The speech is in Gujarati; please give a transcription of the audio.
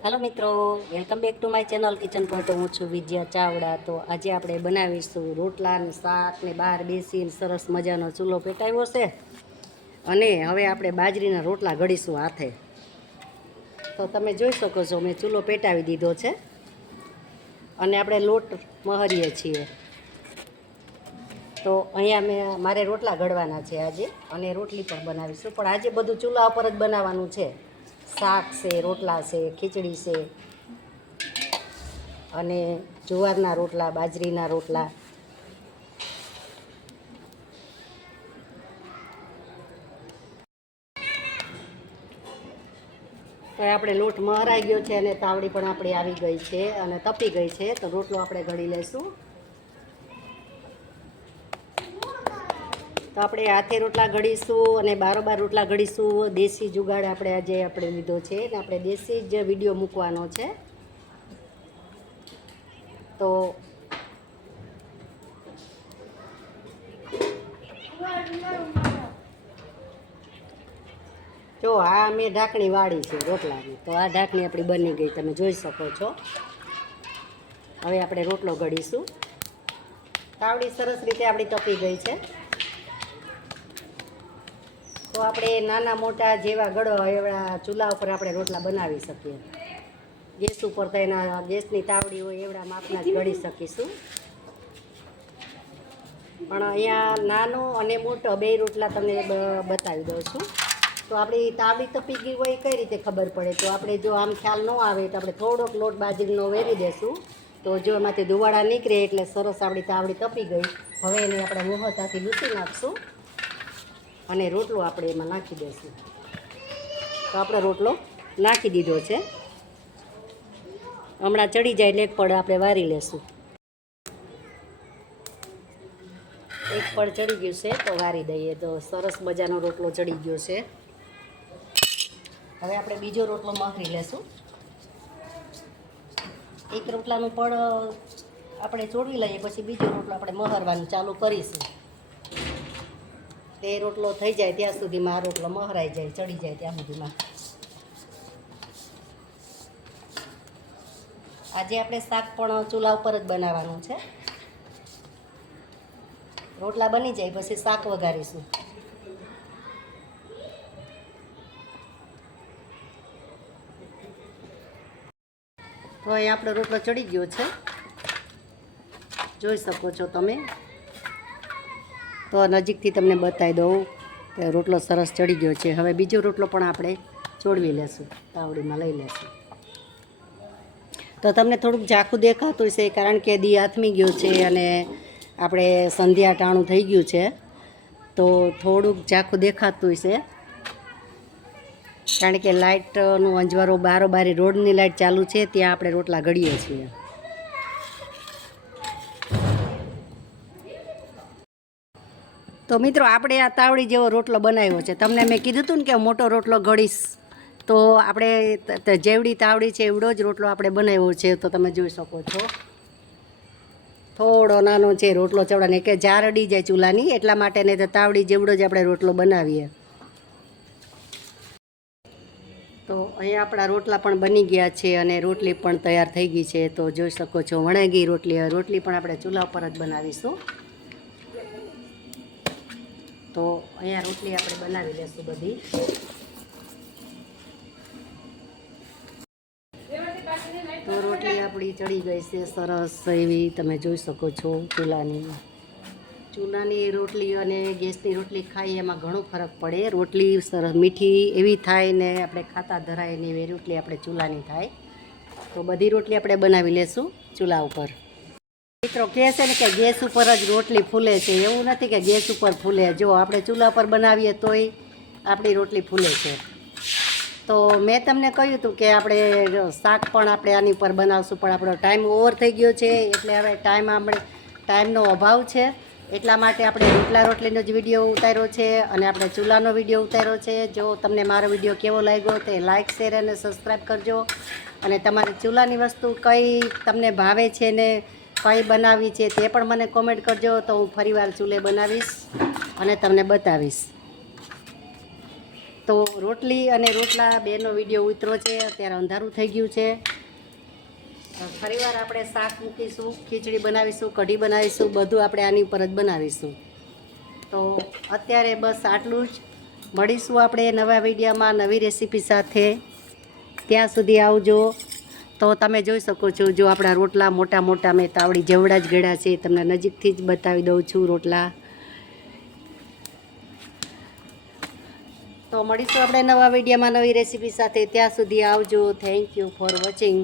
हेलो मित्रों, welcome back to my channel kitchen point. हूँ छुं विद्या चावड़ा। तो आज આપણે બનાવીશું રોટલા ને શાક ને બહાર બેસીને સરસ મજાનો ચૂલો પેટાવ્યો છે અને હવે આપણે બાજરીના રોટલા ઘડીશું હાથે। તો તમે જોઈ શકો છો મેં ચૂલો પેટાવી દીધો છે અને આપણે લોટ મહરીએ છીએ। તો અહીંયા મારે રોટલા ઘડવાના છે આજે અને રોટલી પણ બનાવીશું, પણ આજે બધું ચૂલા ઉપર જ બનાવવાનું છે। શાક છે, રોટલા છે, ખીચડી છે અને જુવારના રોટલા, બાજરીના રોટલા। તો આપણે લોટ મહરાઈ ગયો છે અને તાવડી પણ આપણી આવી ગઈ છે અને તપી ગઈ છે। તો રોટલો આપણે ઘડી લઈશું। તો આપણે હાથે રોટલા ઘડીશું અને બારોબાર રોટલા ઘડીશું। દેશી જુગાડ આપણે આજે લીધો છે ને આપણે દેશી જ વિડીયો મૂકવાનો છે। તો જો આ મેં ઢાંકણી વાળી છે રોટલાની, તો આ ઢાંકણી આપણી બની ગઈ, તમે જોઈ શકો છો। હવે આપણે રોટલો ઘડીશું। તાવડી સરસ રીતે આપણી તપી ગઈ છે। તો આપણે નાના મોટા જેવા ગળો એવડા ચૂલા ઉપર આપણે રોટલા બનાવી શકીએ। ગેસ ઉપર તો એના ગેસની તાવડી હોય એવડા માપના જ ઘડી શકીશું। પણ અહીંયા નાનો અને મોટો બે રોટલા તમને બતાવી દઉં છું। તો આપણી તાવડી તપી ગઈ હોય કઈ રીતે ખબર પડે? તો આપણે જો આમ ખ્યાલ ન આવે તો આપણે થોડોક લોટ બાજરીનો વેરી દેશું, તો જો એમાંથી ધુવાડા નીકળે એટલે સરસ આપણી તાવડી તપી ગઈ। હવે એને આપણે મોહતાથી લૂછી નાખશું અને રોટલો આપણે એમાં નાખી દઈશું। તો આપણે રોટલો નાખી દીધો છે, હમણાં ચડી જાય એટલે એક પડ આપણે વારી લેશું। એક પડ ચડી ગયું છે તો વારી દઈએ, તો સરસ મજાનો રોટલો ચડી ગયો છે। હવે આપણે બીજો રોટલો મહરી લેશું। એક રોટલાનું પડ આપણે ચોડવી લઈએ, પછી બીજો રોટલો આપણે મહરવાનું ચાલુ કરીશું। તે રોટલો થઈ જાય ત્યાં સુધીમાં આ રોટલો મહરાઈ જાય, ચડી જાય ત્યાં સુધીમાં। આજે આપણે શાક પણ ચૂલા ઉપર જ બનાવવાનું છે। રોટલા બની જાય પછી શાક વઘારીશું। તો અહીં આપણો રોટલો ચડી ગયો છે, જોઈ શકો છો તમે। તો નજીકથી તમને બતાવી દઉં કે રોટલો સરસ ચડી ગયો છે। હવે બીજો રોટલો પણ આપણે ચોડવી લેશું, તાવડીમાં લઈ લેશું। તો તમને થોડુંક ઝાંખું દેખાતું છે કારણ કે દી આથમી ગયો છે અને આપણે સંધ્યા ટાણું થઈ ગયું છે, તો થોડુંક ઝાંખું દેખાતું છે કારણ કે લાઇટનું અંજવારો બારોબારી રોડની લાઇટ ચાલુ છે ત્યાં આપણે રોટલા ઘડીએ છીએ। તો મિત્રો આપણે આ તાવડી જેવો રોટલો બનાવ્યો છે। તમને મેં કીધું હતું ને કે મોટો રોટલો ઘડીશ, તો આપણે જેવડી તાવડી છે એવડો જ રોટલો આપણે બનાવ્યો છે। તો તમે જોઈ શકો છો થોડો નાનો છે રોટલો ચવડાને કે જાર અડી જાય ચૂલાની, એટલા માટે ને તો તાવડી જેવડો જ આપણે રોટલો બનાવીએ। તો અહીંયા આપણા રોટલા પણ બની ગયા છે અને રોટલી પણ તૈયાર થઈ ગઈ છે। તો જોઈ શકો છો વણેગી રોટલી પણ આપણે ચૂલા ઉપર જ બનાવીશું। તો અહીંયા રોટલી આપણે બનાવી લેશું બધી। તો રોટલી આપણી ચડી ગઈ છે સરસ એવી, તમે જોઈ શકો છો। ચૂલાની રોટલી અને ગેસની રોટલી ખાઈ એમાં ઘણો ફરક પડે। રોટલી સરસ મીઠી એવી થાય ને આપણે ખાતા ધરાય ને એવી રોટલી આપણે ચૂલાની થાય। તો બધી રોટલી આપણે બનાવી લેશું ચૂલા ઉપર। મિત્રો કહે છે ને કે ગેસ ઉપર જ રોટલી ફૂલે છે, એવું નથી કે ગેસ ઉપર ફૂલે। જો આપણે ચૂલા પર બનાવીએ તોય આપણી રોટલી ફૂલે છે। તો મેં તમને કહ્યું હતું કે આપણે શાક પણ આપણે આની પર બનાવશું, પણ આપણો ટાઈમ ઓવર થઈ ગયો છે એટલે હવે ટાઈમનો અભાવ છે, એટલા માટે આપણે રોટલીનો જ વિડીયો ઉતાર્યો છે અને આપણે ચૂલાનો વિડીયો ઉતાર્યો છે। જો તમને મારો વિડીયો કેવો લાગ્યો તે લાઇક, શેર અને સબસ્ક્રાઈબ કરજો અને તમારી ચૂલાની વસ્તુ કઈ તમને ભાવે છે ને કઈ બનાવી છે તે પણ મને કોમેન્ટ કરજો, તો હું ફરીવાર ચૂલે બનાવીશ અને તમને બતાવીશ। તો રોટલી અને રોટલા બેનો વિડીયો ઉતરો છે. અત્યારે અંધારું થઈ ગયું છે. ફરીવાર આપણે શાક મૂકીશું, ખીચડી બનાવીશું, કઢી બનાવીશું, બધું આપણે આની ઉપર જ બનાવીશું. તો અત્યારે બસ આટલું જ. મળીશું આપણે નવા વિડીયોમાં નવી રેસીપી સાથે. ત્યાં સુધી આવજો. તો તમે જોઈ શકો છો, જો આપણા રોટલા મોટા મોટા મેં તાવડી જેવડા જ ગળ્યા છે. તમને નજીકથી જ બતાવી દઉં છું રોટલા. તો મળીશું આપણે નવા વિડીયોમાં નવી રેસીપી સાથે. ત્યાં સુધી આવજો. Thank you for watching.